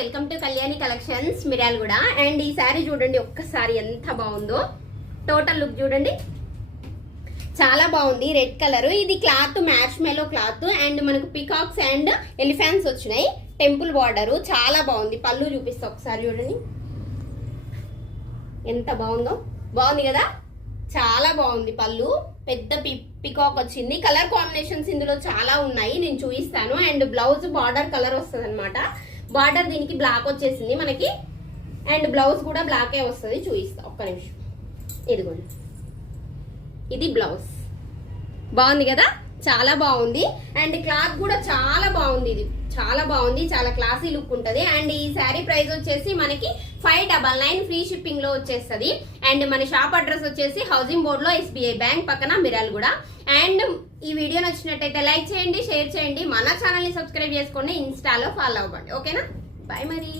Welcome to Kalyani collections Miryalaguda. And ఈ శారీ చూడండి ఒక్కసారి ఎంత బాగుందో. టోటల్ లుక్ చూడండి చాలా బాగుంది. రెడ్ కలర్, ఇది క్లాత్ మ్యాష్ మెలో క్లాత్ అండ్ మనకు పికాక్స్ అండ్ ఎలిఫెంట్స్ వచ్చినాయి. టెంపుల్ బార్డర్ చాలా బాగుంది. పళ్ళు చూపిస్తా ఒకసారి చూడండి ఎంత బాగుందో. బాగుంది కదా, చాలా బాగుంది. పళ్ళు పెద్ద పికాక్ వచ్చింది. కలర్ కాంబినేషన్స్ ఇందులో చాలా ఉన్నాయి, నేను చూపిస్తాను. అండ్ బ్లౌజ్ బార్డర్ కలర్ వస్తుంది అనమాట. బార్డర్ దీనికి బ్లాక్ వచ్చేసింది మనకి అండ్ బ్లౌజ్ కూడా బ్లాకే వస్తుంది. చూపిస్తా ఒక్క నిమిషం. ఇదిగోండి, ఇది బ్లౌజ్. బాగుంది కదా, చాలా బాగుంది. అండ్ క్లాత్ కూడా చాలా బాగుంది. ఇది చాలా బాగుంది, చాలా క్లాసీ లుక్ ఉంటుంది. అండ్ ఈ శారీ ప్రైస్ వచ్చేసి మనకి 599 ఫ్రీ షిప్పింగ్ లో వచ్చేస్తుంది. అండ్ మన షాప్ అడ్రస్ వచ్చేసి హౌసింగ్ బోర్డ్ లో SBI బ్యాంక్ పక్కన మిర్యాలగూడ. అండ్ ఈ వీడియో నచ్చినట్టయితే లైక్ చేయండి, షేర్ చేయండి, మన ఛానల్ ని సబ్స్క్రైబ్ చేసుకోండి, ఇన్స్టాలో ఫాలో అవ్వండి. ఓకేనా, బాయ్ మరి.